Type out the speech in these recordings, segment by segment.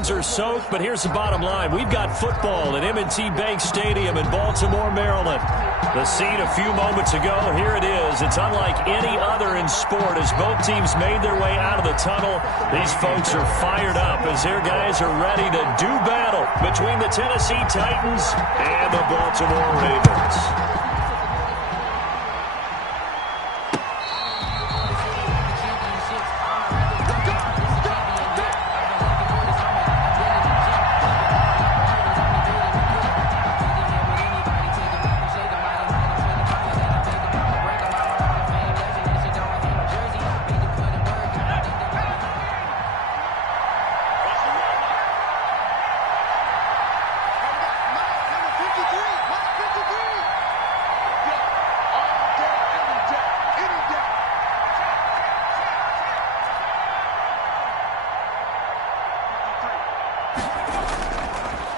fans are soaked, but here's the bottom line. We've got football at M&T Bank Stadium in Baltimore, Maryland. The scene a few moments ago, here it is. It's unlike any other in sport as both teams made their way out of the tunnel. These folks are fired up as their guys are ready to do battle between the Tennessee Titans and the Baltimore Ravens.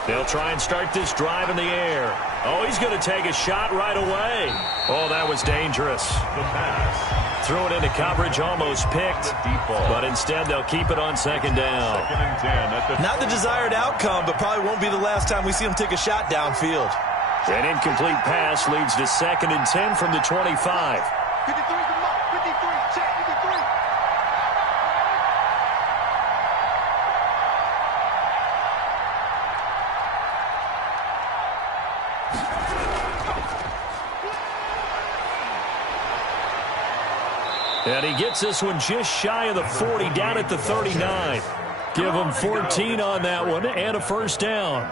They'll try and start this drive in the air. Oh, he's going to take a shot right away. Oh, that was dangerous. The pass. Threw it into coverage, almost picked. But instead, they'll keep it on second down. Second and 10 Not the desired outcome, but probably won't be the last time we see him take a shot downfield. An incomplete pass leads to second and 10 from the 25. 53, come on. 53, check 53. And he gets this one just shy of the 40, down at the 39. Give him 14 on that one and a first down.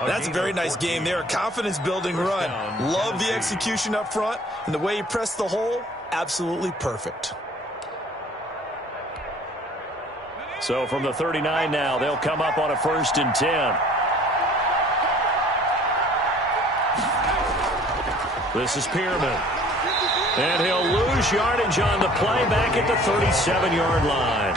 That's a very nice game there. A confidence-building run. Love the execution up front. And the way he pressed the hole, absolutely perfect. So from the 39 now, they'll come up on a first and 10. This is Pierman. And he'll lose yardage on the play back at the 37-yard line.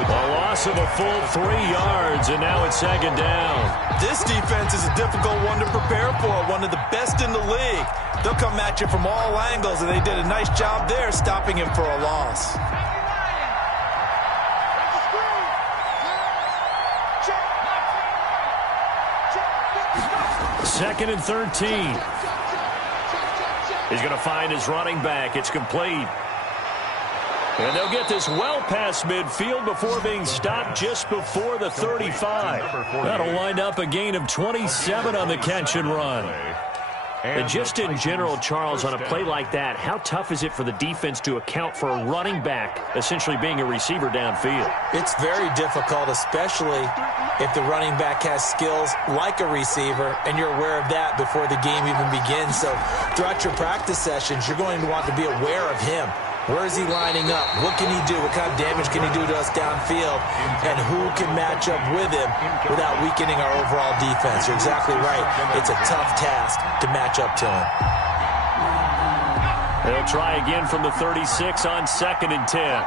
A loss of a full 3 yards, and now it's second down. This defense is a difficult one to prepare for, one of the best in the league. They'll come at you from all angles, and they did a nice job there stopping him for a loss. Second and 13. He's going to find his running back. It's complete. And they'll get this well past midfield before being stopped just before the 35. That'll wind up a gain of 27 on the catch and run. And just in general, Charles, on a play like that, how tough is it for the defense to account for a running back essentially being a receiver downfield? It's very difficult, especially if the running back has skills like a receiver, and you're aware of that before the game even begins. So throughout your practice sessions, you're going to want to be aware of him. Where is he lining up? What can he do? What kind of damage can he do to us downfield? And who can match up with him without weakening our overall defense? You're exactly right. It's a tough task to match up to him. They'll try again from the 36 on second and 10.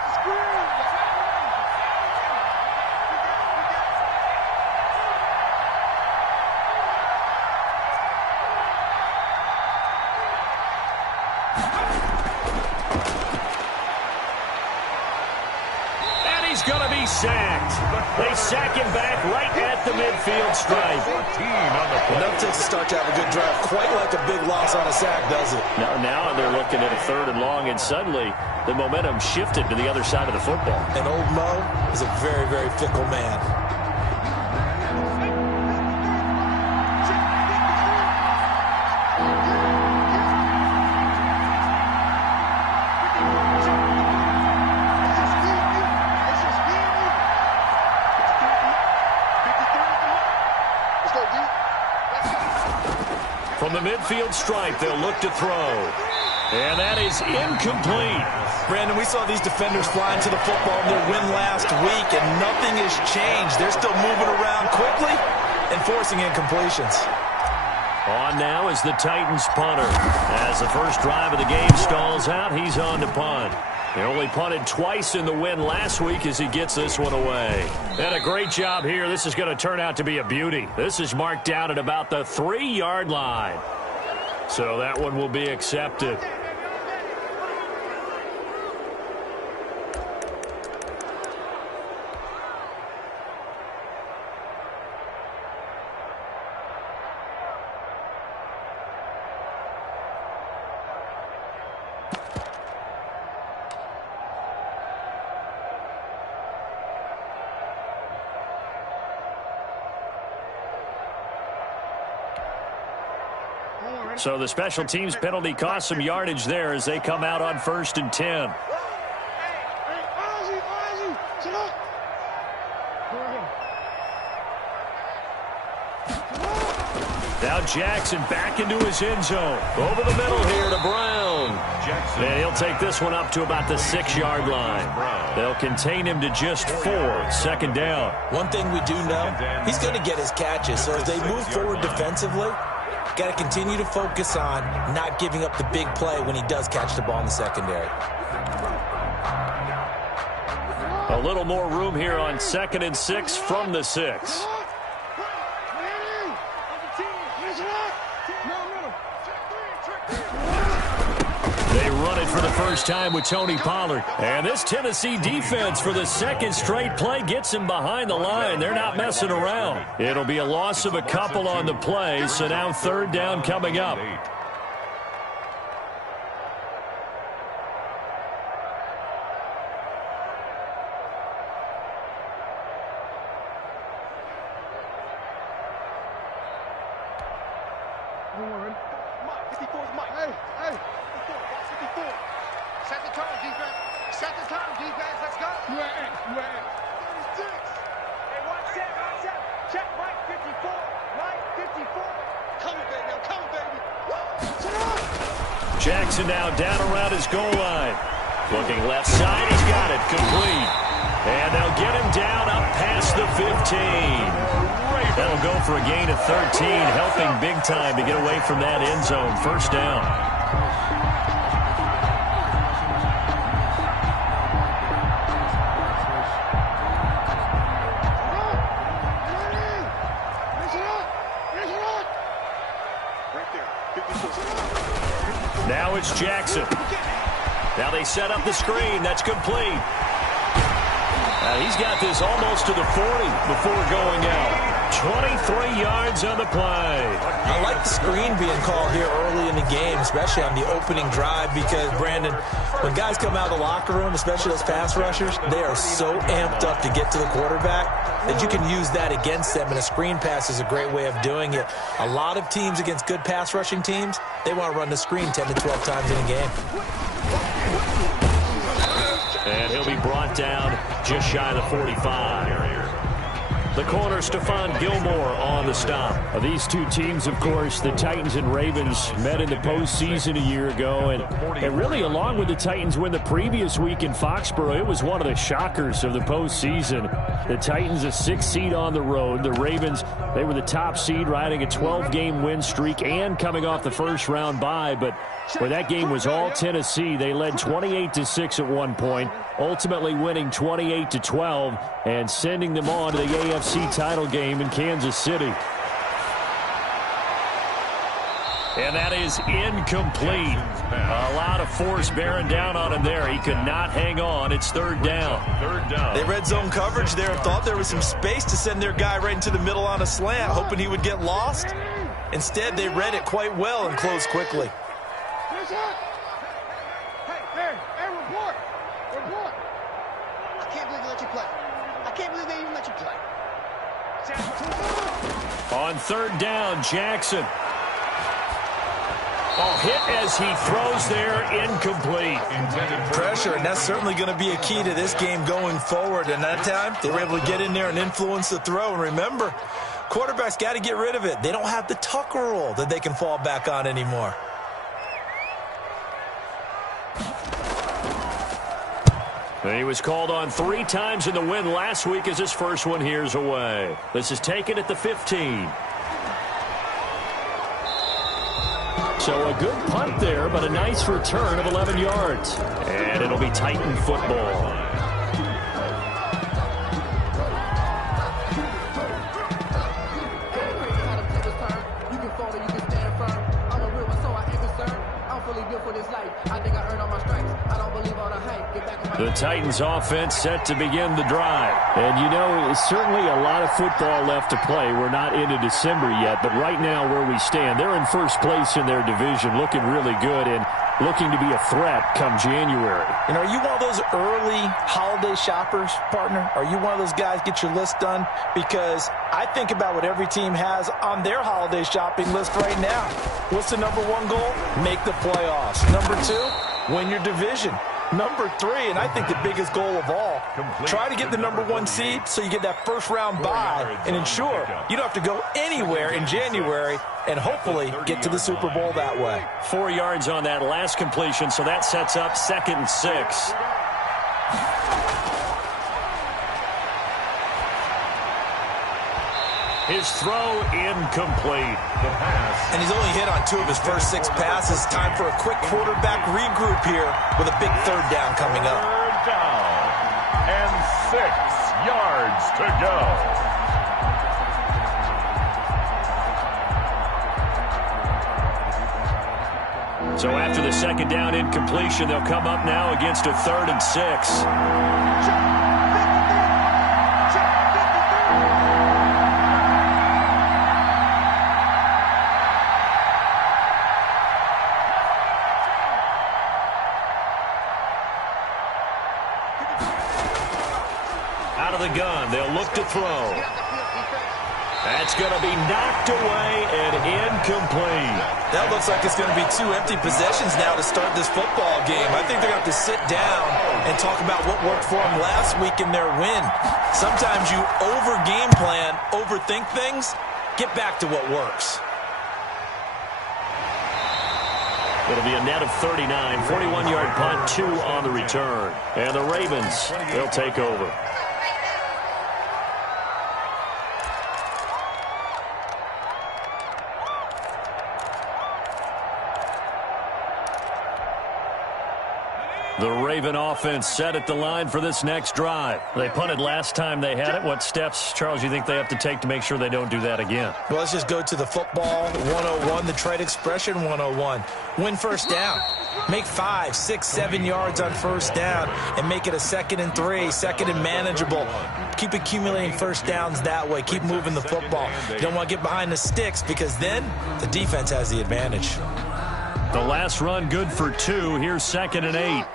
Going to be sacked. They sack him back right at the midfield stripe. Enough to start to have a good drive. Quite like a big loss on a sack, does it? Now they're looking at a third and long, and suddenly the momentum shifted to the other side of the football. And old Mo is a very, very fickle man. From the midfield stripe, they'll look to throw. And that is incomplete. Brandon, we saw these defenders flying to the football in their win last week, and nothing has changed. They're still moving around quickly and forcing incompletions. On now is the Titans punter. As the first drive of the game stalls out, he's on to punt. They only punted twice in the win last week as he gets this one away. And a great job here. This is going to turn out to be a beauty. This is marked out at about the 3-yard line. So that one will be accepted. So the special teams penalty cost some yardage there as they come out on 1st and 10. Now Jackson back into his end zone. Over the middle here to Brown. And he'll take this one up to about the 6-yard line. They'll contain him to just 4. 2nd down. One thing we do know, he's going to get his catches. So as they move forward defensively, got to continue to focus on not giving up the big play when he does catch the ball in the secondary. A little more room here on 2nd and 6 from the 6. They run it for the first time with Tony Pollard. And this Tennessee defense for the 2nd straight play gets him behind the line. They're not messing around. It'll be a loss of a couple on the play, so now 3rd down coming up. Jackson now down around his goal line. Looking left side, he's got it complete. And they'll get him down up past the 15. That'll go for a gain of 13, helping big time to get away from that end zone. 1st down. Now it's Jackson. Now they set up the screen. That's complete. He's got this almost to the 40 before going out. 23 yards on the play. I like the screen being called here early in the game, especially on the opening drive, because, Brandon, when guys come out of the locker room, especially those pass rushers, they are so amped up to get to the quarterback that you can use that against them, and a screen pass is a great way of doing it. A lot of teams against good pass rushing teams, they want to run the screen 10 to 12 times in a game. And he'll be brought down just shy of the 45. The corner, Stephon Gilmore, on the stop. These two teams, of course, the Titans and Ravens, met in the postseason a year ago. And really, along with the Titans win the previous week in Foxborough, it was one of the shockers of the postseason. The Titans, a 6th seed on the road. The Ravens, they were the top seed, riding a 12-game win streak and coming off the first-round bye. But where that game was all Tennessee, they led 28-6 at one point, ultimately winning 28-12 and sending them on to the AFC title game in Kansas City. And that is incomplete. A lot of force bearing down on him there. He could not hang on. It's 3rd down. 3rd down. They red zone coverage there and thought there was some space to send their guy right into the middle on a slant, hoping he would get lost. Instead, they read it quite well and closed quickly. Hey, report. I can't believe they let you play. I can't believe they even let you play. On 3rd down, Jackson. Hit as he throws there, incomplete. Pressure, and that's certainly going to be a key to this game going forward. And that time, they were able to get in there and influence the throw. And remember, quarterbacks got to get rid of it. They don't have the Tucker rule that they can fall back on anymore. He was called on 3 times in the win last week as his first one here's away. This is taken at the 15. So a good punt there, but a nice return of 11 yards. And it'll be Titan football. The Titans offense set to begin the drive. And, you know, certainly a lot of football left to play. We're not into December yet, but right now where we stand, they're in first place in their division, looking really good. And looking to be a threat come January. And are you one of those early holiday shoppers, partner? Are you one of those guys get your list done? Because I think about what every team has on their holiday shopping list right now. What's the number one goal? Make the playoffs. Number two, win your division. Number three, and I think the biggest goal of all, try to get the number one seed so you get that first round bye and ensure you don't have to go anywhere in January and hopefully get to the Super Bowl that way. 4 yards on that last completion, so that sets up 2nd and 6. His throw incomplete. The pass. And he's only hit on 2 of his first 6 passes. Time for a quick quarterback regroup here with a big 3rd down coming up. 3rd down and 6 yards to go. So after the 2nd down incompletion, they'll come up now against a 3rd and 6. Out of the gun, they'll look to throw. That's going to be knocked away and incomplete. That looks like it's going to be 2 empty possessions now to start this football game. I think they're going to have to sit down and talk about what worked for them last week in their win. Sometimes you over-game plan, overthink things. Get back to what works. It'll be a net of 39, 41-yard punt, 2 on the return. And the Ravens, they'll take over. The Raven offense set at the line for this next drive. They punted last time they had it. What steps, Charles, you think they have to take to make sure they don't do that again? Well, let's just go to the football 101, the trade expression 101. Win first down. Make 5, 6, 7 yards on first down and make it a 2nd and 3, 2nd and manageable. Keep accumulating first downs that way. Keep moving the football. You don't want to get behind the sticks because then the defense has the advantage. The last run good for 2. Here's 2nd and 8.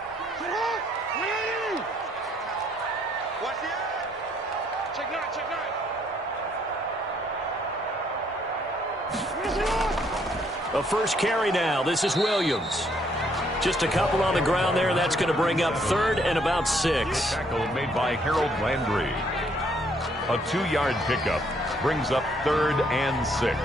A first carry now. This is Williams. Just a couple on the ground there. That's going to bring up 3rd and about 6. Tackle made by Harold Landry. A 2-yard pickup brings up 3rd and 6.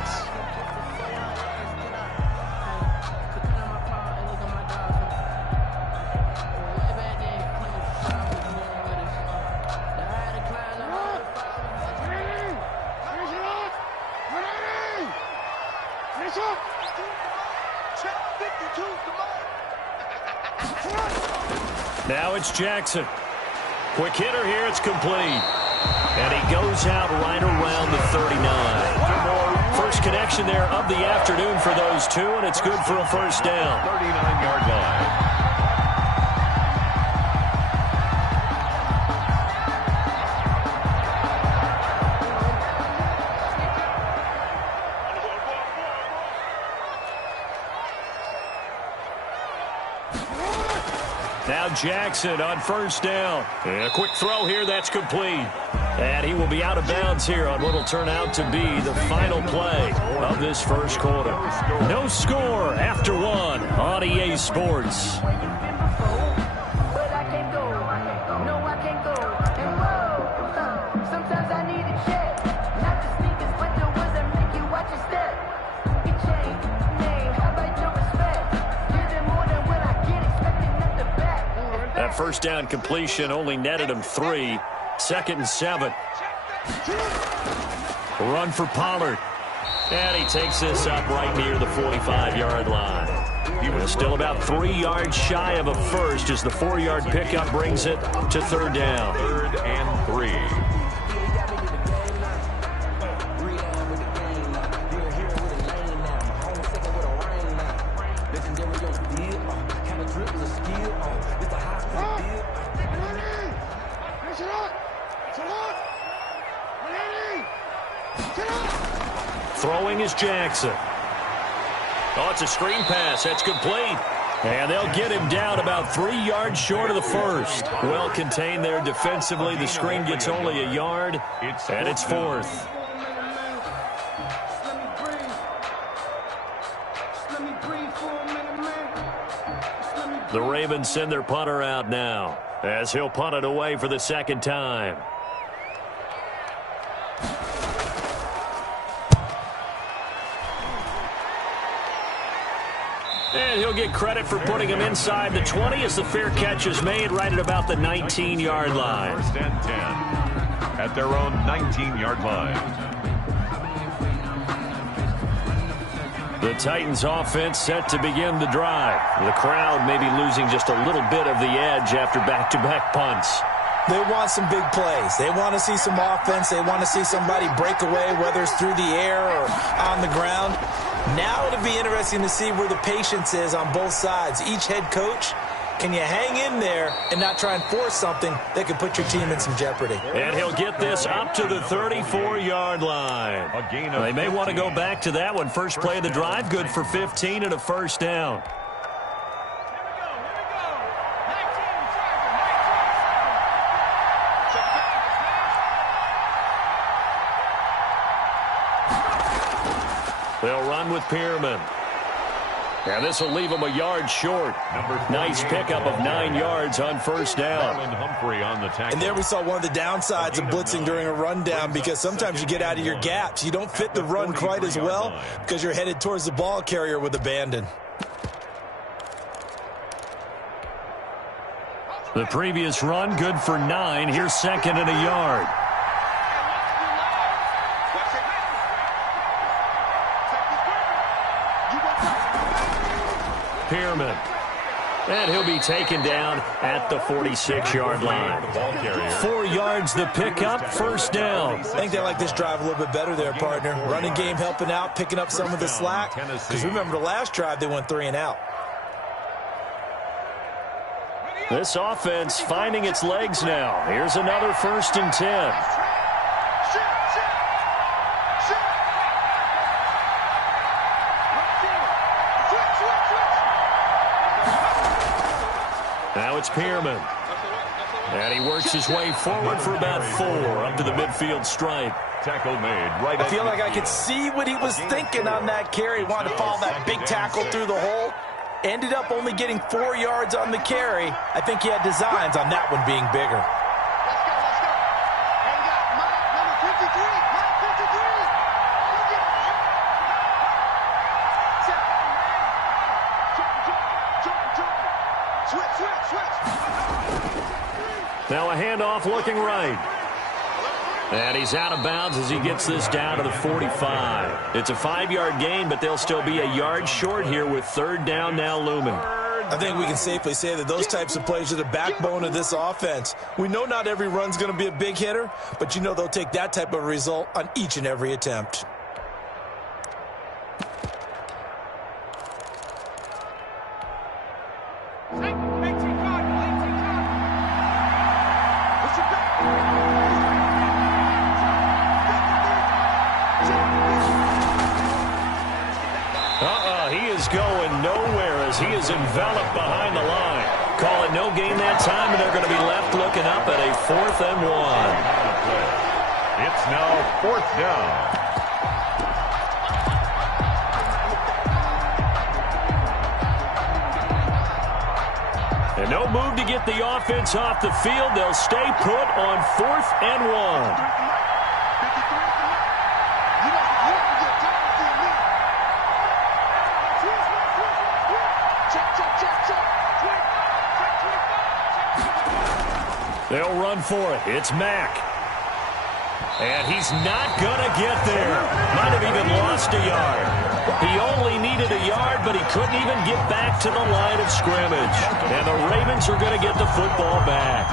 Now it's Jackson. Quick hitter here. It's complete. And he goes out right around the 39. First connection there of the afternoon for those 2, and it's good for a first down. 39-yard line. Now Jackson on first down. And a quick throw here. That's complete. And he will be out of bounds here on what will turn out to be the final play of this first quarter. No score after 1 on EA Sports. That first down completion only netted him 3. 2nd and 7. Run for Pollard. And he takes this up right near the 45-yard line. He was still about 3 yards shy of a first as the 4-yard pickup brings it to 3rd down. 3rd and 3. Throwing is Jackson. Oh, it's a screen pass. That's complete. And they'll get him down about 3 yards short of the first. Well contained there defensively. The screen gets only a yard, and it's fourth. The Ravens send their punter out now as he'll punt it away for the second time. And he'll get credit for putting him inside the 20 as the fair catch is made right at about the 19-yard line. First and 10 at their own 19-yard line. The Titans offense set to begin the drive. The crowd may be losing just a little bit of the edge after back-to-back punts. They want some big plays. They want to see some offense. They want to see somebody break away, whether it's through the air or on the ground. Now it'll be interesting to see where the patience is on both sides. Each head coach, can you hang in there and not try and force something that could put your team in some jeopardy? And he'll get this up to the 34-yard line. They may want to go back to that one. First play of the drive, good for 15 and a first down. They'll run with Pearman. And this will leave them a yard short. Nice pickup of 9 yards on first down. Humphrey on the tackle. And there we saw one of the downsides of blitzing during a rundown, because sometimes you get out of your gaps. You don't fit the run quite as well because you're headed towards the ball carrier with abandon. The previous run, good for 9. Here's second and a yard. Pearman. And he'll be taken down at the 46-yard line. 4 yards the pickup, first down. I think they like this drive a little bit better there, partner. Running game helping out, picking up some of the slack. Because remember, the last drive they went 3 and out. This offense finding its legs now. Here's another first and 10. Now it's Pearman. And he works his way forward for about 4 up to the midfield stripe. Tackle made right. I feel like I could see what he was thinking on that carry. Wanted to follow that big tackle through the hole. Ended up only getting 4 yards on the carry. I think he had designs on that one being bigger. Now a handoff looking right. And he's out of bounds as he gets this down to the 45. It's a 5-yard gain, but they'll still be a yard short here with third down now looming. I think we can safely say that those types of plays are the backbone of this offense. We know not every run's going to be a big hitter, but you know they'll take that type of result on each and every attempt. He is going nowhere as he is enveloped behind the line. Call it no gain that time, and they're going to be left looking up at a 4th and 1. It's now 4th down. And no move to get the offense off the field. They'll stay put on 4th and 1. They'll run for it. It's Mack. And he's not going to get there. Might have even lost a yard. He only needed a yard, but he couldn't even get back to the line of scrimmage. And the Ravens are going to get the football back.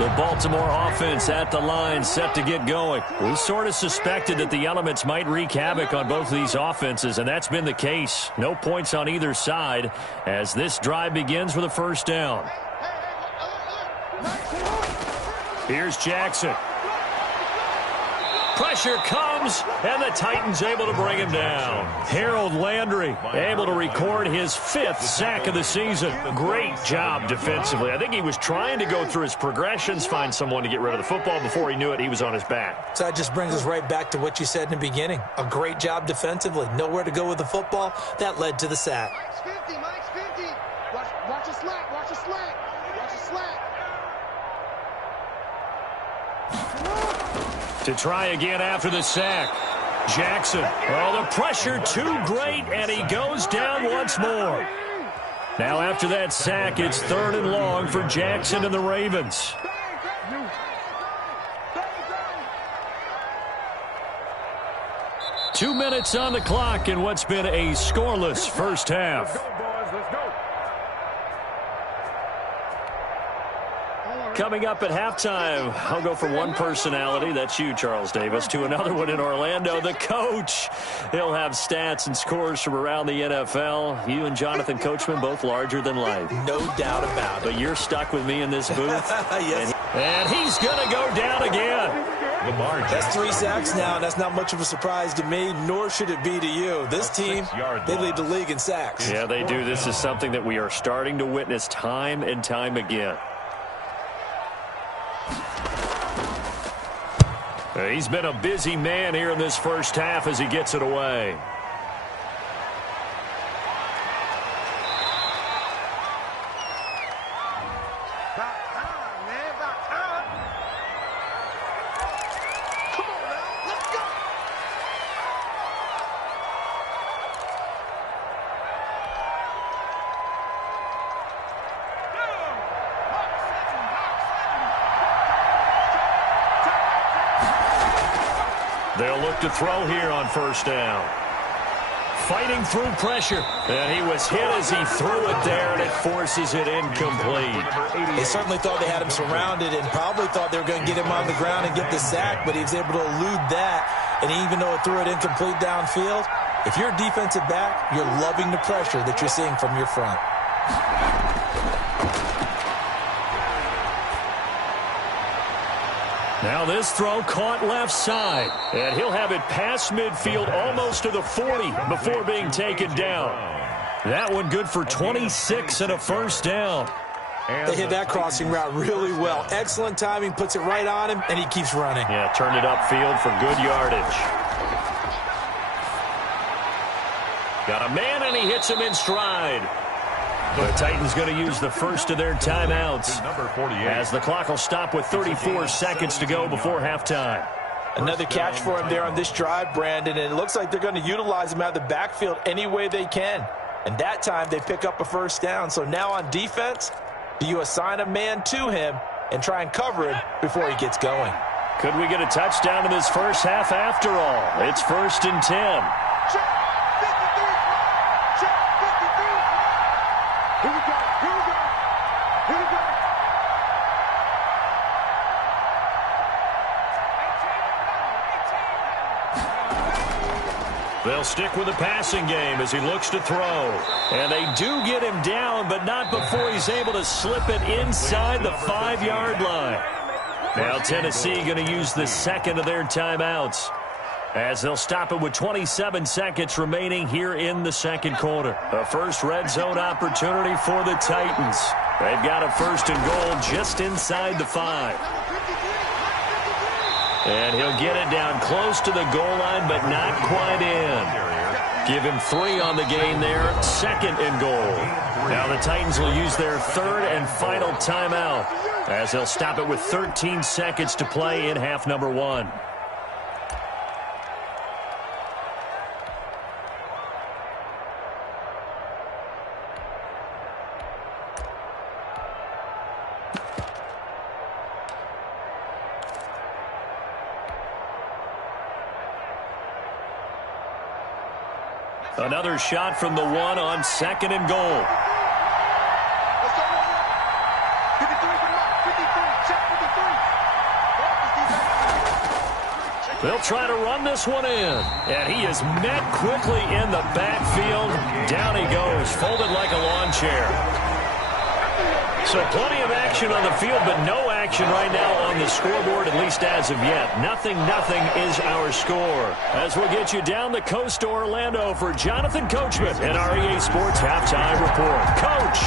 The Baltimore offense at the line set to get going. We sort of suspected that the elements might wreak havoc on both of these offenses, and that's been the case. No points on either side as this drive begins with a first down. Here's Jackson. Pressure comes, and the Titans able to bring him down. Harold Landry able to record his 5th sack of the season. Great job defensively. I think he was trying to go through his progressions, find someone to get rid of the football. Before he knew it, he was on his back. So that just brings us right back to what you said in the beginning. A great job defensively. Nowhere to go with the football. That led to the sack. Mike's 50. Watch a slack. Watch a slack. Watch a slack. To try again after the sack. Jackson. Oh, the pressure too great, and he goes down once more. Now after that sack, it's 3rd and long for Jackson and the Ravens. Two minutes on the clock in what's been a scoreless first half. Coming up at halftime, I'll go from one personality, that's you, Charles Davis, to another one in Orlando, the coach. He'll have stats and scores from around the NFL. You and Jonathan Coachman, both larger than life. No doubt about it. But you're stuck with me in this booth. Yes. And he's going to go down again. That's 3 sacks now, and that's not much of a surprise to me, nor should it be to you. This team, they lead the league in sacks. Yeah, they do. This is something that we are starting to witness time and time again. He's been a busy man here in this first half as he gets it away. They'll look to throw here on first down. Fighting through pressure. And he was hit as he threw it there, and it forces it incomplete. They certainly thought they had him surrounded and probably thought they were going to get him on the ground and get the sack, but he was able to elude that. And even though it threw it incomplete downfield, if you're a defensive back, you're loving the pressure that you're seeing from your front. Now this throw caught left side, and he'll have it past midfield almost to the 40 before being taken down. That one good for 26 and a first down. They hit that crossing route really well. Excellent timing, puts it right on him, and he keeps running. Yeah, turned it upfield for good yardage. Got a man, and he hits him in stride. The Titans going to use the first of their timeouts as the clock will stop with 34 seconds to go before halftime. Another catch for him there on this drive, Brandon, and it looks like they're going to utilize him out of the backfield any way they can. And that time they pick up a first down. So now on defense, do you assign a man to him and try and cover him before he gets going? Could we get a touchdown in this first half after all? It's 1st and 10. They'll stick with the passing game as he looks to throw. And they do get him down, but not before he's able to slip it inside the 5-yard line. Now Tennessee going to use the second of their timeouts as they'll stop it with 27 seconds remaining here in the second quarter. A first red zone opportunity for the Titans. They've got a 1st and goal just inside the 5. And he'll get it down close to the goal line, but not quite in. Give him 3 on the gain there, 2nd and goal. Now the Titans will use their 3rd and final timeout as they'll stop it with 13 seconds to play in half number 1. Another shot from the 1 on 2nd and goal. They'll try to run this one in. And he is met quickly in the backfield. Down he goes, folded like a lawn chair. So plenty of action on the field, but no action right now on the scoreboard, at least as of yet. 0-0 is our score. As we'll get you down the coast to Orlando for Jonathan Coachman and our EA Sports Halftime Report. Coach,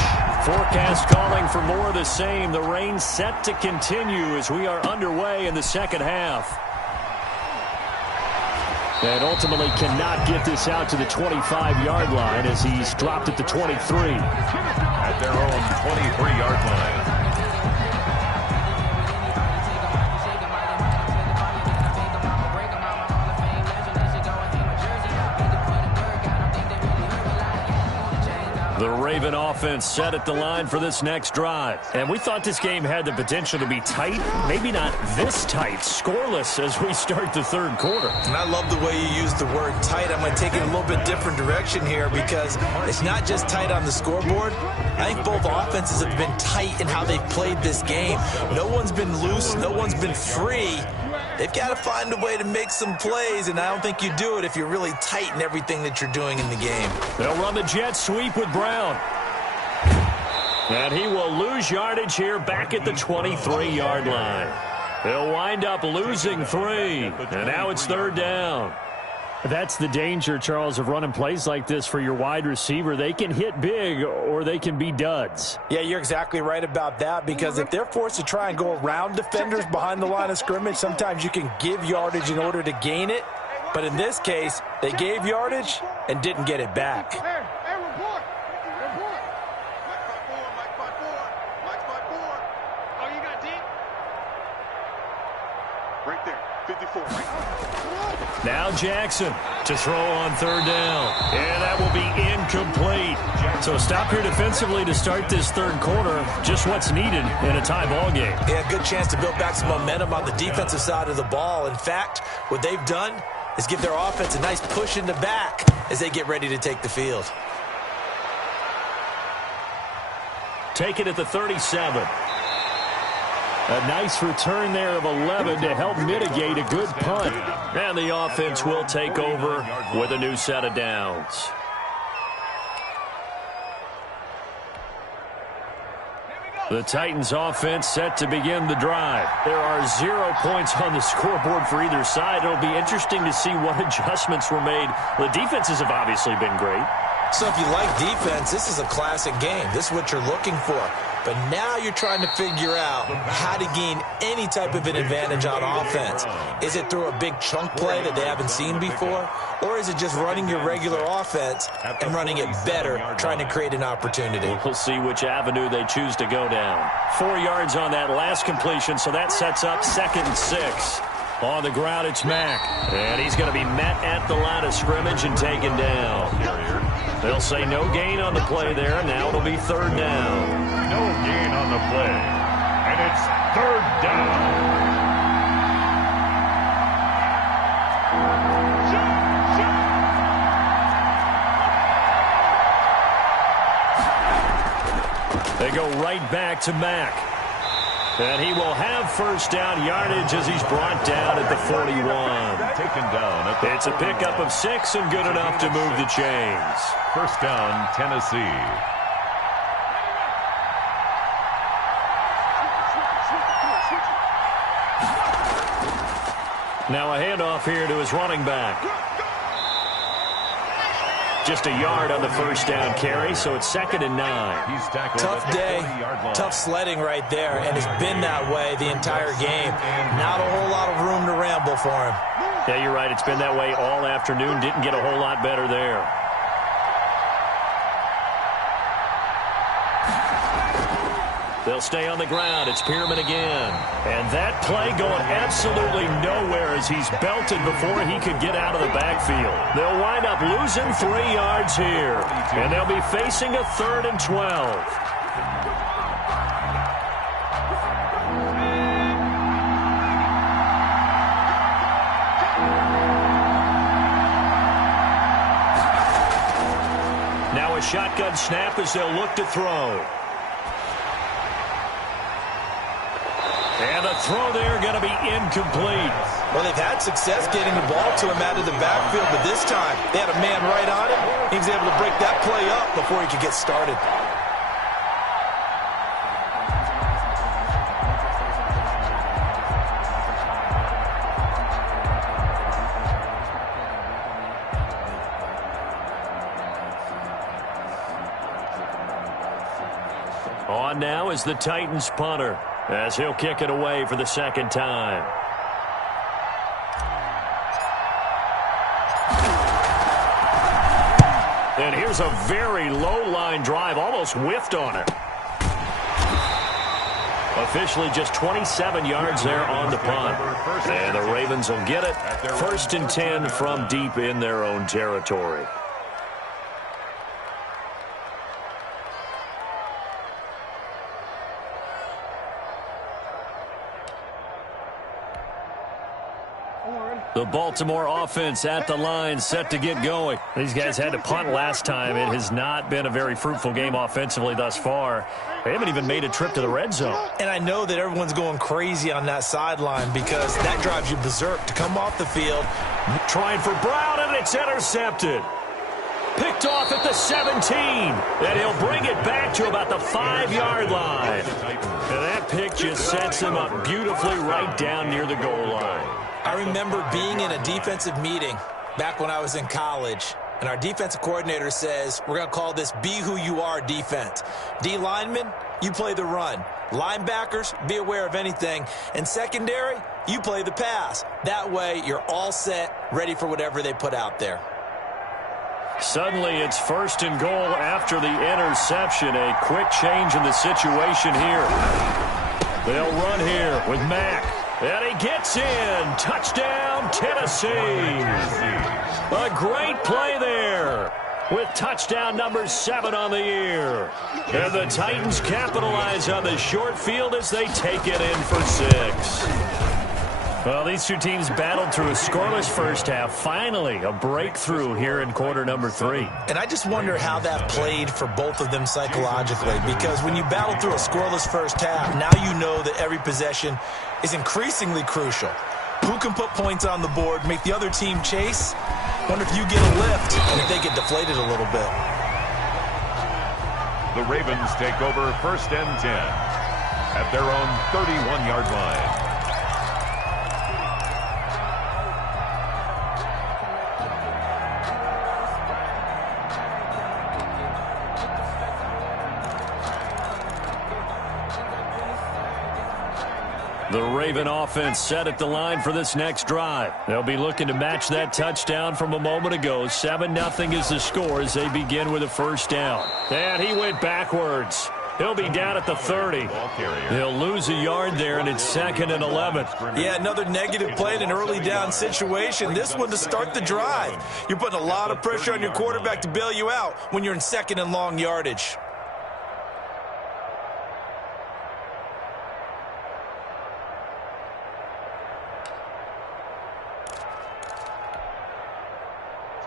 forecast calling for more of the same. The rain set to continue as we are underway in the second half. And ultimately cannot get this out to the 25-yard line as he's dropped at the 23. At their own 23-yard line. The Raven offense set at the line for this next drive. And we thought this game had the potential to be tight, maybe not this tight, scoreless as we start the third quarter. And I love the way you use the word tight. I'm going to take it a little bit different direction here because it's not just tight on the scoreboard. I think both offenses have been tight in how they've played this game. No one's been loose. No one's been free. They've got to find a way to make some plays, and I don't think you do it if you're really tight in everything that you're doing in the game. They'll run the jet sweep with Brown. And he will lose yardage here back at the 23-yard line. They'll wind up losing 3, and now it's third down. That's the danger, Charles, of running plays like this for your wide receiver. They can hit big or they can be duds. Yeah, you're exactly right about that because if they're forced to try and go around defenders behind the line of scrimmage, sometimes you can give yardage in order to gain it. But in this case, they gave yardage and didn't get it back. Hey, report. Mike's by four. Oh, you got deep? Right there, 54. Now Jackson to throw on third down. And that will be incomplete. So stop here defensively to start this third quarter. Just what's needed in a tie ball game. Yeah, good chance to build back some momentum on the defensive side of the ball. In fact, what they've done is give their offense a nice push in the back as they get ready to take the field. Take it at the 37. A nice return there of 11 to help mitigate a good punt. And the offense will take over with a new set of downs. The Titans offense set to begin the drive. There are 0 points on the scoreboard for either side. It'll be interesting to see what adjustments were made. The defenses have obviously been great. So if you like defense, this is a classic game. This is what you're looking for. But now you're trying to figure out how to gain any type of an advantage on offense. Is it through a big chunk play that they haven't seen before? Or is it just running your regular offense and running it better, trying to create an opportunity? We'll see which avenue they choose to go down. 4 yards on that last completion, so that sets up 2nd and 6. On the ground, it's Mack. And he's going to be met at the line of scrimmage and taken down. They'll say no gain on the play there. Now it'll be third down. No gain on the play. And it's third down. They go right back to Mack. And he will have first down yardage as he's brought down at the 41. Taken down at the It's a pickup of 6 and good enough to move the chains. First down, Tennessee. Now a handoff here to his running back. Just a yard on the first down carry, so it's 2nd and 9. He's tackled Tough at the day, 40-yard line. tough sledding right there, and it's been that way the entire game. Not a whole lot of room to ramble for him. Yeah, you're right. It's been that way all afternoon. Didn't get a whole lot better there. They'll stay on the ground. It's Pearman again. And that play going absolutely nowhere as he's belted before he could get out of the backfield. They'll wind up losing 3 yards here. And they'll be facing a 3rd and 12. Now a shotgun snap as they'll look to throw. And the throw there going to be incomplete. Well, they've had success getting the ball to him out of the backfield, but this time they had a man right on him. He was able to break that play up before he could get started. now is the Titans punter, as he'll kick it away for the second time. And here's a very low-line drive, almost whiffed on it. Officially just 27 yards there on the punt. And the Ravens will get it. 1st and 10 from deep in their own territory. The Baltimore offense at the line, set to get going. These guys had to punt last time. It has not been a very fruitful game offensively thus far. They haven't even made a trip to the red zone. And I know that everyone's going crazy on that sideline because that drives you berserk to come off the field. Trying for Brown, and it's intercepted. Picked off at the 17. And he'll bring it back to about the 5-yard line. And that pick just sets him up beautifully right down near the goal line. I remember being in a defensive meeting back when I was in college, and our defensive coordinator says, we're going to call this Be Who You Are defense. D linemen, you play the run. Linebackers, be aware of anything. And secondary, you play the pass. That way, you're all set, ready for whatever they put out there. Suddenly, it's 1st and goal after the interception. A quick change in the situation here. They'll run here with Mack. And he gets in. Touchdown, Tennessee. A great play there with touchdown number 7 on the year. And the Titans capitalize on the short field as they take it in for 6. Well, these two teams battled through a scoreless first half. Finally, a breakthrough here in quarter number 3. And I just wonder how that played for both of them psychologically, because when you battle through a scoreless first half, now you know that every possession is increasingly crucial. Who can put points on the board, make the other team chase? Wonder if you get a lift and if they get deflated a little bit. The Ravens take over 1st and 10 at their own 31-yard line. The Raven offense set at the line for this next drive. They'll be looking to match that touchdown from a moment ago. 7-0 is the score as they begin with a 1st down. And he went backwards. He'll be down at the 30. He'll lose a yard there, and it's 2nd and 11. Yeah, another negative play in an early down situation. This one to start the drive. You're putting a lot of pressure on your quarterback to bail you out when you're in 2nd and long yardage.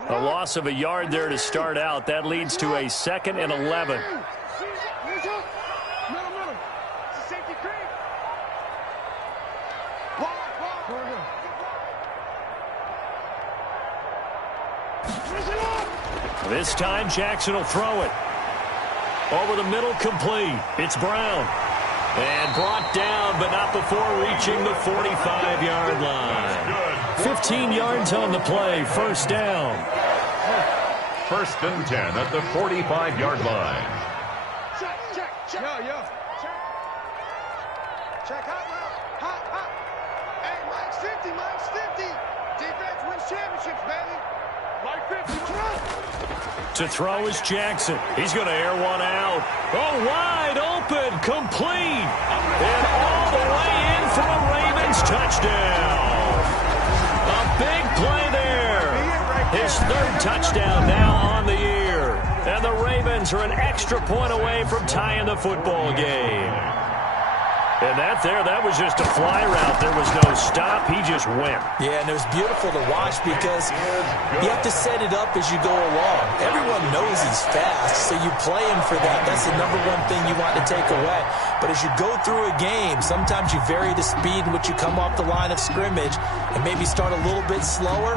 A loss of a yard there to start out. That leads to a 2nd and 11. This time Jackson will throw it. Over the middle, complete. It's Brown. And brought down, but not before reaching the 45-yard line. 15 yards on the play, 1st down. 1st and 10 at the 45-yard line. Check. Yo. Check, hot. Hey, Mike's 50. Defense wins championships, baby. Mike 50, To throw is Jackson. He's going to air one out. Oh, wide open, complete. And all the way in for a Ravens touchdown. A big play there. His 3rd touchdown now on the year. And the Ravens are an extra point away from tying the football game. And that was just a fly route. There was no stop. He just went. Yeah, and it was beautiful to watch because you have to set it up as you go along. Everyone knows he's fast, so you play him for that. That's the number one thing you want to take away. But as you go through a game, sometimes you vary the speed in which you come off the line of scrimmage and maybe start a little bit slower,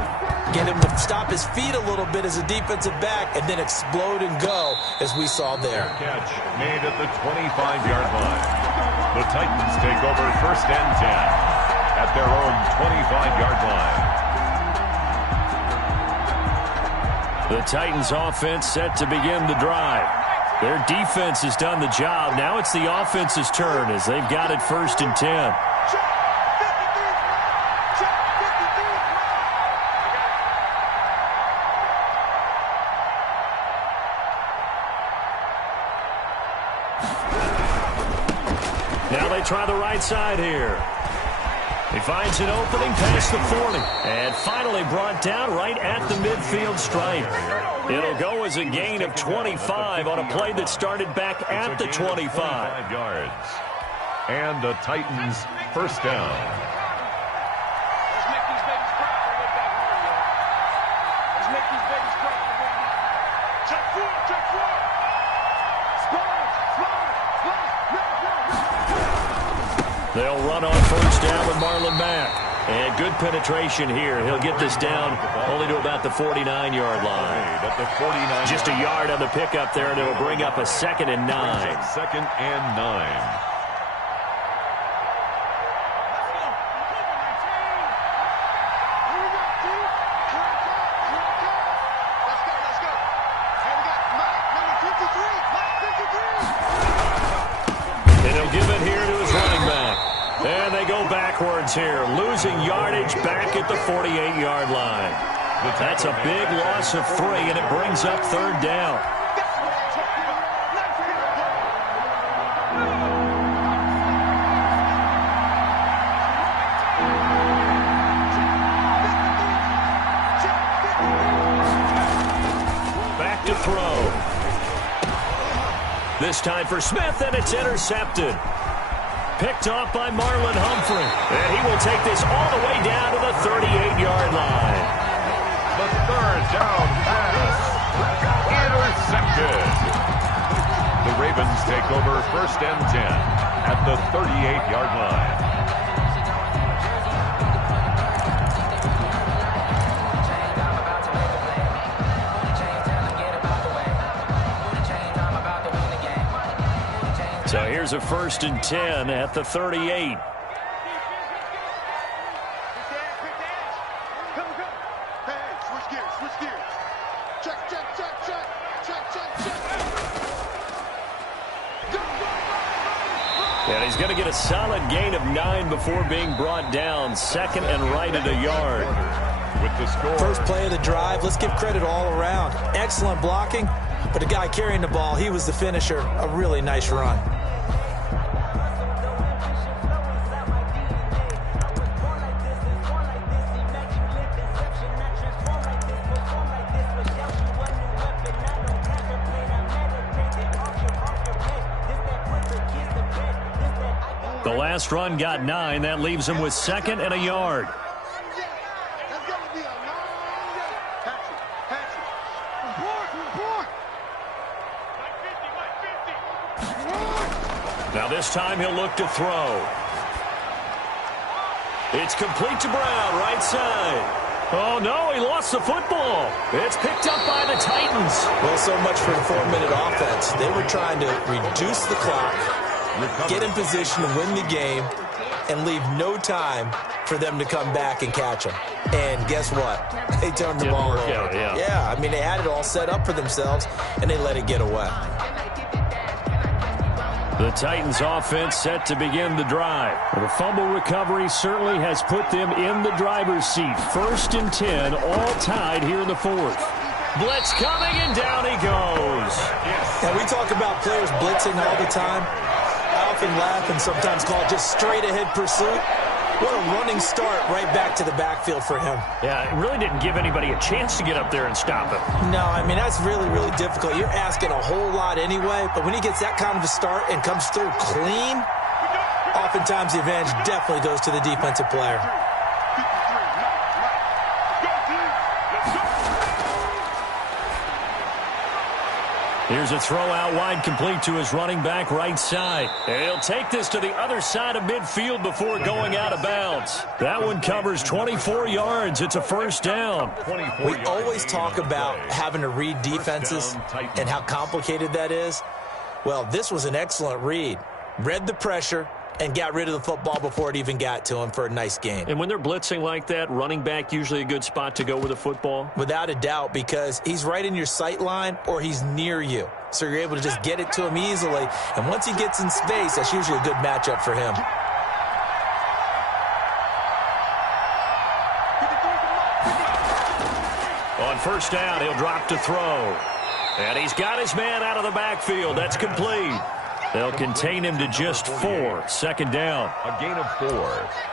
get him to stop his feet a little bit as a defensive back, and then explode and go, as we saw there. Catch made at the 25-yard line. The Titans take over 1st and 10 at their own 25-yard line. The Titans offense set to begin the drive. Their defense has done the job. Now it's the offense's turn as they've got it 1st and 10. Now they try the right side here. He finds an opening past the 40. And finally brought down right at the midfield stripe. It'll go as a gain of 25 on a play that started back at the 25 yards. And the Titans first down. Let's make these babies cry. Let's make these babies cry, baby. Check four, check four. They'll run on first down with Marlon Mack. And good penetration here. He'll get this down only to about the 49-yard line. Just a yard on the pickup there, and it'll bring up a 2nd and 9. 2nd and 9. Here, losing yardage back at the 48-yard line. That's a big loss of 3, and it brings up 3rd down. Back to throw. This time for Smith, and it's intercepted. Picked off by Marlon Humphrey. And he will take this all the way down to the 38-yard line. The 3rd down pass. Intercepted. The Ravens take over 1st and 10 at the 38-yard line. So here's a 1st and 10 at the 38. And he's going to get a solid gain of 9 before being brought down. 2nd and right at a yard. With the score. First play of the drive. Let's give credit all around. Excellent blocking. But the guy carrying the ball, he was the finisher. A really nice run. The last run got 9. That leaves him with 2nd and a yard. Now this time he'll look to throw. It's complete to Brown, right side. Oh, no, he lost the football. It's picked up by the Titans. Well, so much for the 4-minute offense. They were trying to reduce the clock, get in position to win the game, and leave no time for them to come back and catch them. And guess what? They turned the ball over. Yeah, I mean, they had it all set up for themselves, and they let it get away. The Titans offense set to begin the drive. The fumble recovery certainly has put them in the driver's seat. 1st and 10, all tied here in the 4th. Blitz coming, and down he goes. Now, we talk about players blitzing all the time. I often laugh and sometimes call it just straight-ahead pursuit. What a running start right back to the backfield for him. Yeah, it really didn't give anybody a chance to get up there and stop him. No, I mean, that's really, really difficult. You're asking a whole lot anyway, but when he gets that kind of a start and comes through clean, oftentimes the advantage definitely goes to the defensive player. Here's a throw out wide, complete to his running back right side. And he'll take this to the other side of midfield before going out of bounds. That one covers 24 yards. It's a 1st down. We always talk about having to read defenses and how complicated that is. Well, this was an excellent read. Read the pressure and got rid of the football before it even got to him for a nice gain. And when they're blitzing like that, running back usually a good spot to go with the football? Without a doubt, because he's right in your sight line or he's near you. So you're able to just get it to him easily. And once he gets in space, that's usually a good matchup for him. On first down, he'll drop to throw. And he's got his man out of the backfield. That's complete. They'll contain him to just 4. Second down. A gain of 4.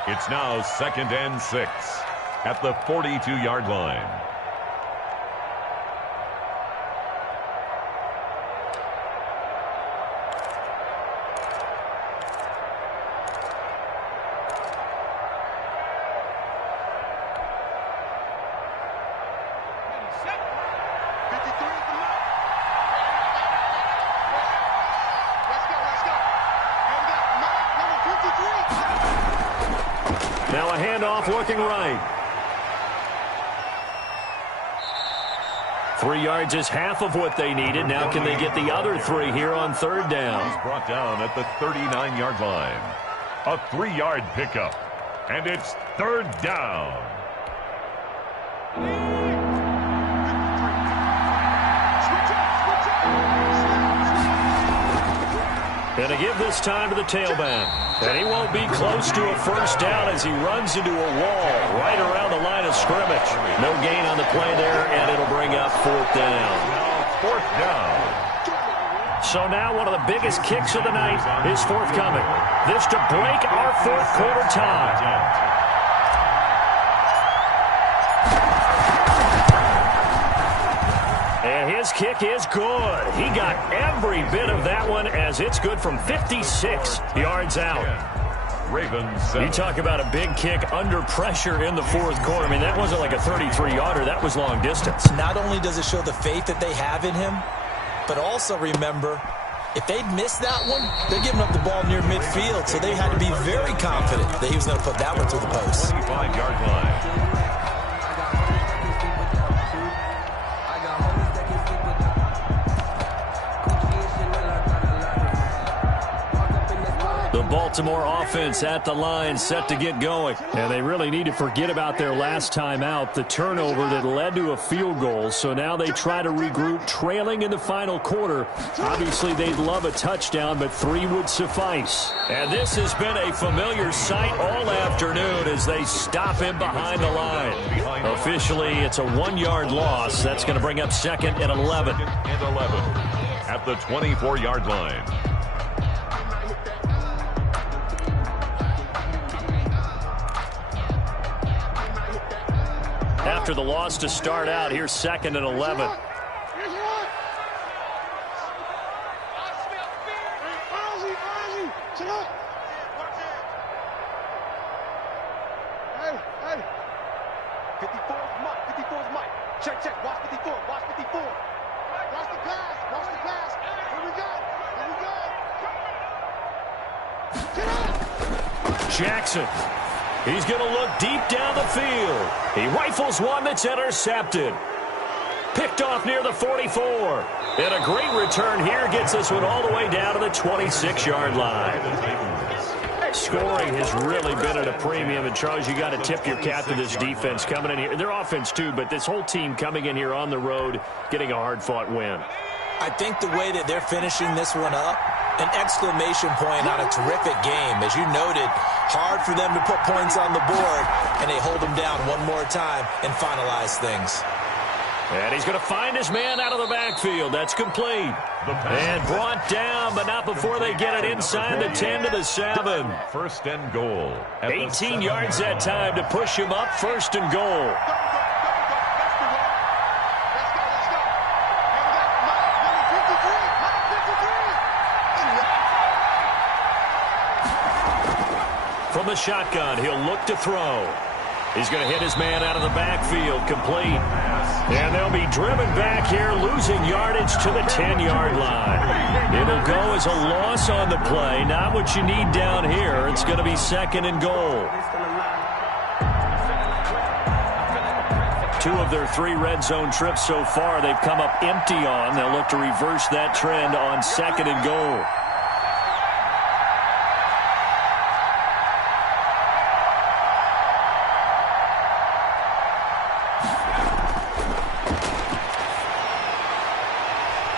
It's now 2nd and 6 at the 42-yard line. Now a handoff looking right. 3 yards is half of what they needed. Now can they get the other 3 here on third down? He's brought down at the 39-yard line. A 3-yard pickup. And it's third down. And to give this time to the tailback. And he won't be close to a first down as he runs into a wall right around the line of scrimmage. No gain on the play there, and it'll bring up 4th down. Now 4th down. So now one of the biggest kicks of the night is forthcoming. This to break our 4th quarter tie. And his kick is good. He got every bit of that one as it's good from 56 yards out. Ravens. You talk about a big kick under pressure in the 4th quarter. I mean, that wasn't like a 33-yarder. That was long distance. Not only does it show the faith that they have in him, but also remember, if they'd missed that one, they're giving up the ball near midfield, so they had to be very confident that he was going to put that one through the post. 25-yard line. Baltimore offense at the line, set to get going. And they really need to forget about their last time out, the turnover that led to a field goal. So now they try to regroup, trailing in the final quarter. Obviously, they'd love a touchdown, but 3 would suffice. And this has been a familiar sight all afternoon as they stop him behind the line. Officially, it's a 1-yard loss. That's going to bring up 2nd and 11. 2nd and 11 at the 24-yard line. After the loss to start out, here's 2nd and 11. Jackson. He's going to look deep down the field. He rifles one that's intercepted. Picked off near the 44. And a great return here gets this one all the way down to the 26-yard line. Scoring has really been at a premium. And, Charles, you got to tip your cap to this defense coming in here. Their offense, too, but this whole team coming in here on the road, getting a hard-fought win. I think the way that they're finishing this one up, an exclamation point on a terrific game. As you noted, hard for them to put points on the board, and they hold them down one more time and finalize things. And he's going to find his man out of the backfield. That's complete. And brought down, but not before they get it inside the 10 to the 7. 1st and goal. 18 yards that time to push him up. 1st and goal. From the shotgun, he'll look to throw. He's going to hit his man out of the backfield, complete. And they'll be driven back here, losing yardage to the 10-yard line. It'll go as a loss on the play, not what you need down here. It's going to be 2nd and goal. 2 of their 3 red zone trips so far, they've come up empty on. They'll look to reverse that trend on 2nd and goal.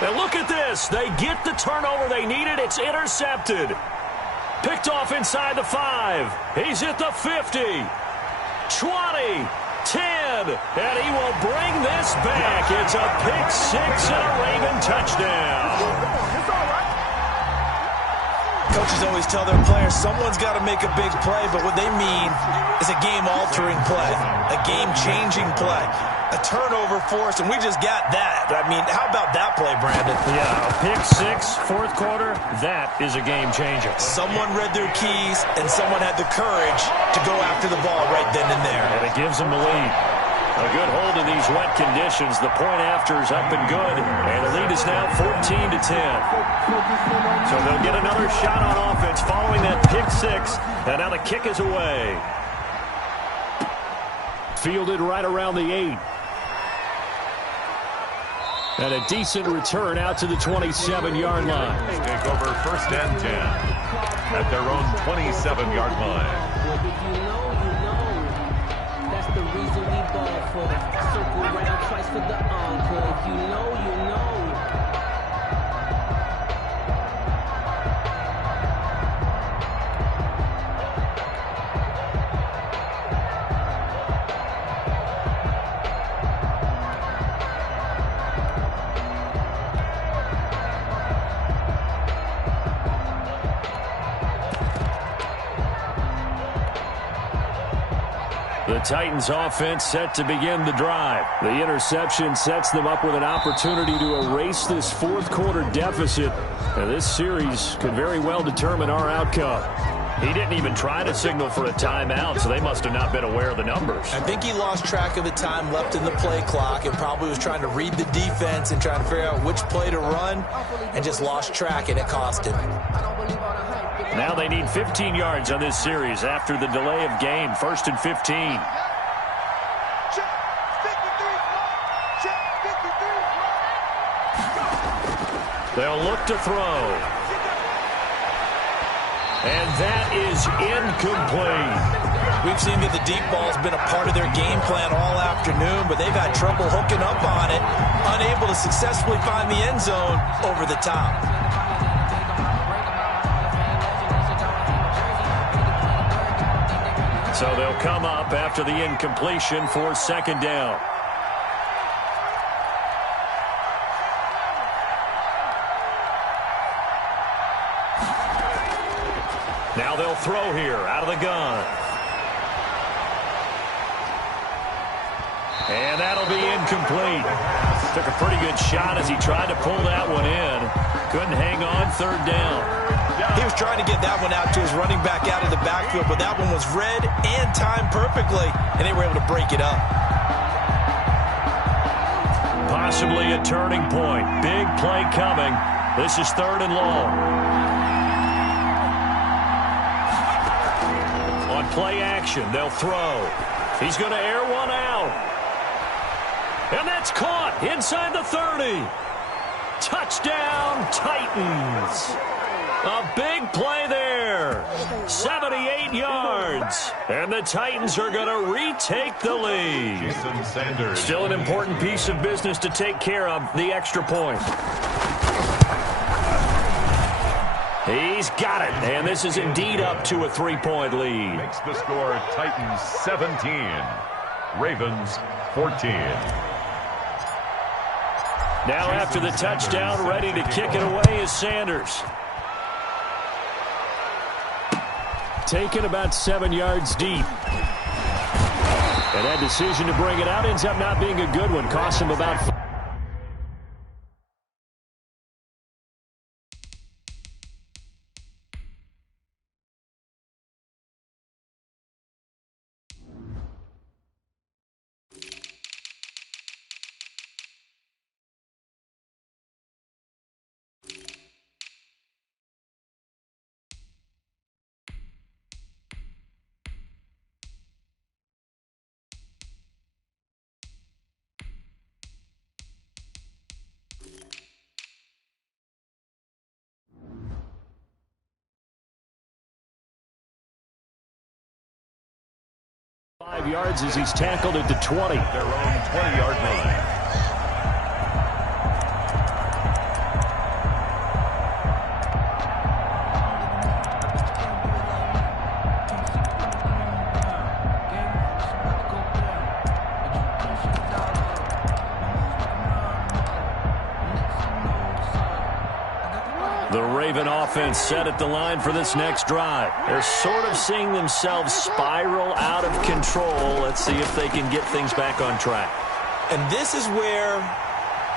And look at this. They get the turnover they needed. It's intercepted. Picked off inside the 5. He's at the 50. 20. 10. And he will bring this back. It's a pick 6 and a Raven touchdown. Coaches always tell their players someone's got to make a big play, but what they mean is a game-altering play, a game-changing play, a turnover force, and we just got that. I mean, how about that play, Brandon? Yeah, a pick 6, fourth quarter, that is a game changer. Someone read their keys, and someone had the courage to go after the ball right then and there. And it gives them the lead. A good hold in these wet conditions. The point after is up and good, and the lead is now 14-10. So they'll get another shot on offense following that pick 6, and now the kick is away. Fielded right around the 8. And a decent return out to the 27-yard line. They take over 1st and 10 at their own 27-yard line. The reason we ball for circle round twice for the encore. If you know, you know. The Titans offense set to begin the drive. The interception sets them up with an opportunity to erase this fourth quarter deficit. And this series could very well determine our outcome. He didn't even try to signal for a timeout, so they must have not been aware of the numbers. I think he lost track of the time left in the play clock and probably was trying to read the defense and trying to figure out which play to run and just lost track, and it cost him. Now they need 15 yards on this series after the delay of game. 1st and 15. They'll look to throw. And that is incomplete. We've seen that the deep ball's been a part of their game plan all afternoon, but they've had trouble hooking up on it, unable to successfully find the end zone over the top. So they'll come up after the incompletion for 2nd down. Now they'll throw here out of the gun. And that'll be incomplete. Took a pretty good shot as he tried to pull that one in. Couldn't hang on 3rd down. He was trying to get that one out to his running back out of the backfield, but that one was read and timed perfectly, and they were able to break it up. Possibly a turning point. Big play coming. This is 3rd and long. On play action, they'll throw. He's going to air one out. And that's caught inside the 30. Touchdown, Titans. A big play there. 78 yards. And the Titans are going to retake the lead. Jason Sanders. Still an important piece of business to take care of, the extra point. He's got it. And this is indeed up to a 3-point lead. Makes the score Titans 17. Ravens 14. Now after the touchdown, ready to kick it away is Sanders. Taken about 7 yards deep. And that decision to bring it out ends up not being a good one. Cost him about 5. Yards as he's tackled at the 20. Their own 20-yard line. Raven offense set at the line for this next drive. They're sort of seeing themselves spiral out of control. Let's see if they can get things back on track. And this is where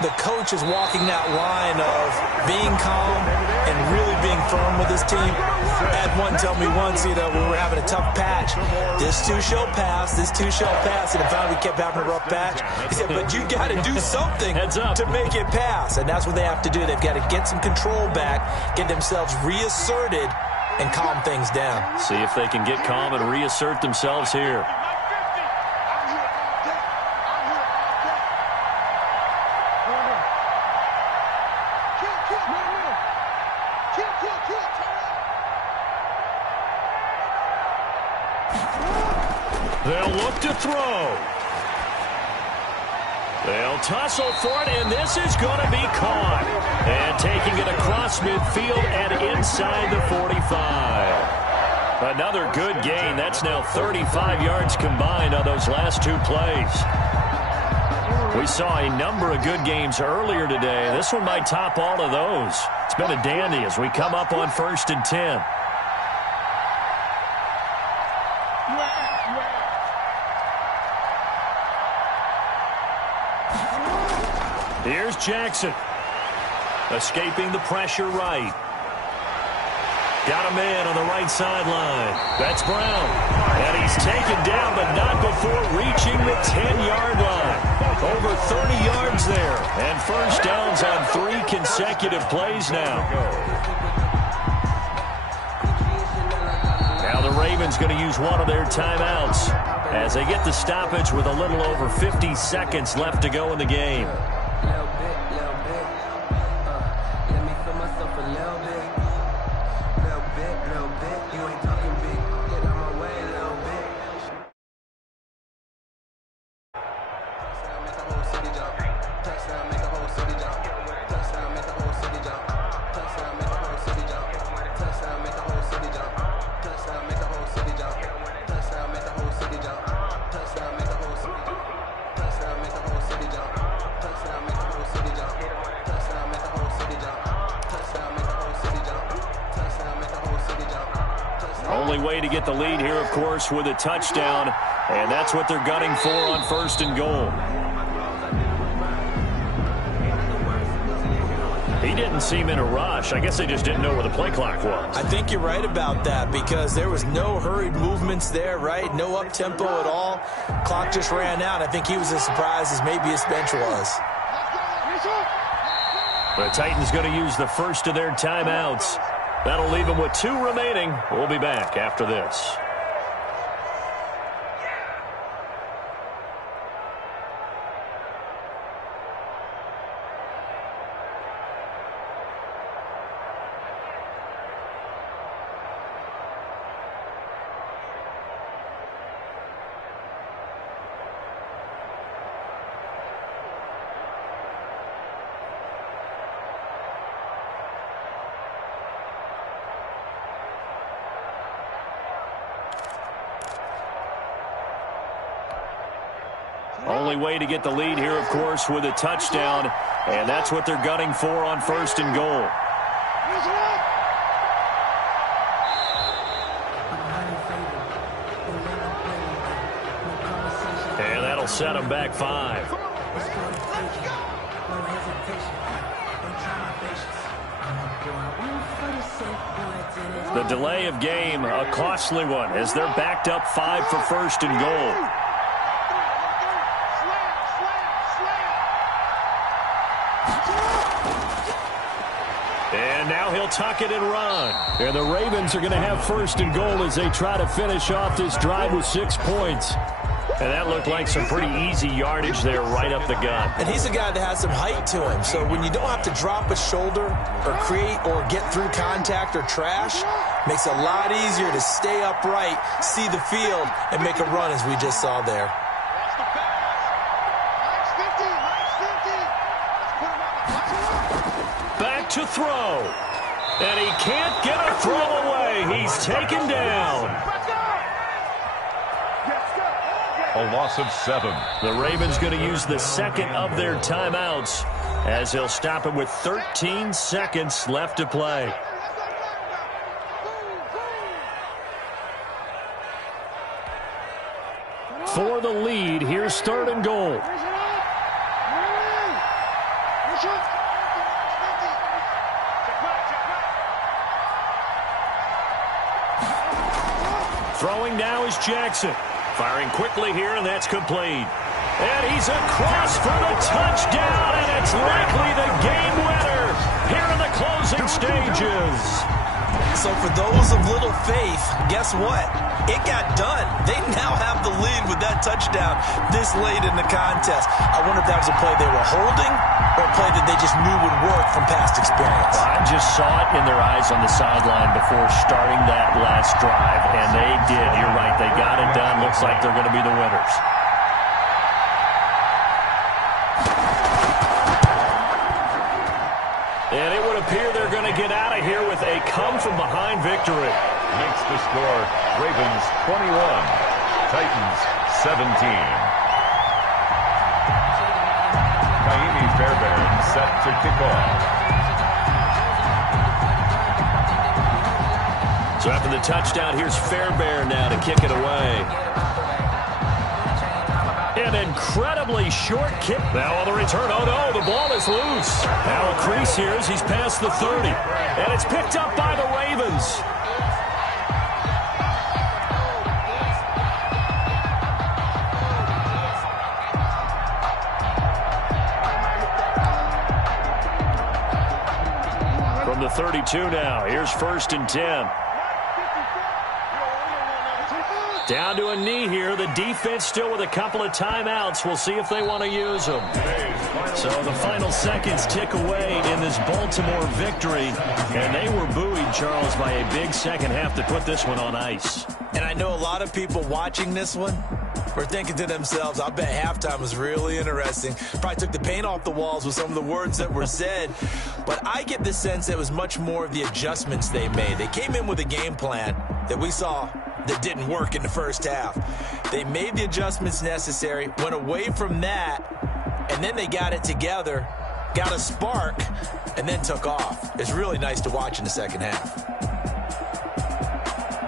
the coach is walking that line of being calm and really being firm with his team. I had one tell me once, when we were having a tough patch, this too shall pass, this too shall pass. And finally we kept having a rough patch. He said, but you got to do something to make it pass. And that's what they have to do. They've got to get some control back, get themselves reasserted, and calm things down. See if they can get calm and reassert themselves here. They'll look to throw. They'll tussle for it, and this is going to be caught. And taking it across midfield and inside the 45. Another good gain. That's now 35 yards combined on those last two plays. We saw a number of good games earlier today. This one might top all of those. It's been a dandy as we come up on 1st and 10. Here's Jackson. Escaping the pressure right. Got a man on the right sideline. That's Brown. And he's taken down, but not before reaching the 10-yard line. Over 30 yards there. And first downs on 3 consecutive plays now. Now the Ravens going to use one of their timeouts as they get the stoppage with a little over 50 seconds left to go in the game. Only way to get the lead here, of course, with a touchdown, and that's what they're gunning for on 1st and goal. He didn't seem in a rush. I guess they just didn't know where the play clock was. I think you're right about that because there was no hurried movements there, right? No up-tempo at all. Clock just ran out. I think he was as surprised as maybe his bench was. The Titans going to use the first of their timeouts. That'll leave them with 2 remaining. We'll be back after this. Only way to get the lead here, of course, with a touchdown, and that's what they're gunning for on 1st and goal. And that'll set them back 5. The delay of game, a costly one, as they're backed up 5 for 1st and goal. And now he'll tuck it and run. And the Ravens are going to have 1st and goal as they try to finish off this drive with 6 points. And that looked like some pretty easy yardage there right up the gut. And he's a guy that has some height to him. So when you don't have to drop a shoulder or create or get through contact or trash, makes it a lot easier to stay upright, see the field, and make a run as we just saw there. Back to throw. And he can't get a throw away. He's taken down. A loss of 7. The Ravens going to use the second of their timeouts as he'll stop it with 13 seconds left to play. for the lead. Here's 3rd and goal. Throwing now is Jackson. Firing quickly here, and that's complete. And he's across for the touchdown, and it's likely the game winner here in the closing stages. So for those of little faith, guess what? It got done. They now have the lead with that touchdown this late in the contest. I wonder if that was a play they were holding or a play that they just knew would work from past experience. I just saw it in their eyes on the sideline before starting that last drive, and they did. You're right. They got it done. Looks like they're going to be the winners. And it would appear they're going to get out of here with a come-from-behind victory. Makes the score Ravens 21, Titans 17. Kaimi Fairbairn set to kick off. So after the touchdown, here's Fairbairn now to kick it away. An incredibly short kick. Now on the return. Oh, no, the ball is loose. Now a crease here as he's past the 30. And it's picked up by the Ravens. From the 32 now, here's 1st and 10. Down to a knee here. The defense still with a couple of timeouts. We'll see if they want to use them. So the final seconds tick away in this Baltimore victory. And they were buoyed, Charles, by a big second half to put this one on ice. And I know a lot of people watching this one were thinking to themselves, I bet halftime was really interesting. Probably took the paint off the walls with some of the words that were said. But I get the sense it was much more of the adjustments they made. They came in with a game plan that we saw that didn't work in the first half. They made the adjustments necessary, went away from that, and then they got it together, got a spark, and then took off. It's really nice to watch in the second half.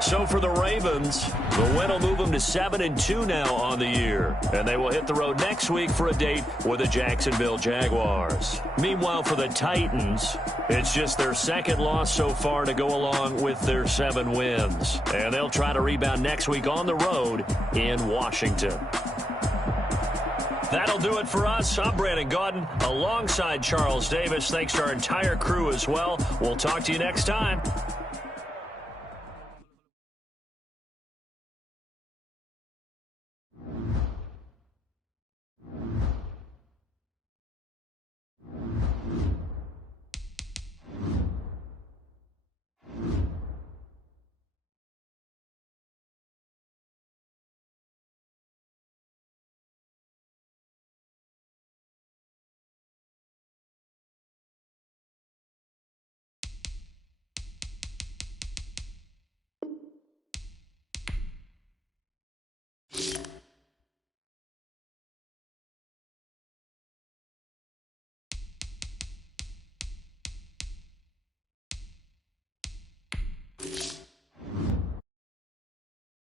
So for the Ravens, the win will move them to 7-2 now on the year. And they will hit the road next week for a date with the Jacksonville Jaguars. Meanwhile, for the Titans, it's just their 2nd loss so far to go along with their 7 wins. And they'll try to rebound next week on the road in Washington. That'll do it for us. I'm Brandon Gaudin alongside Charles Davis. Thanks to our entire crew as well. We'll talk to you next time.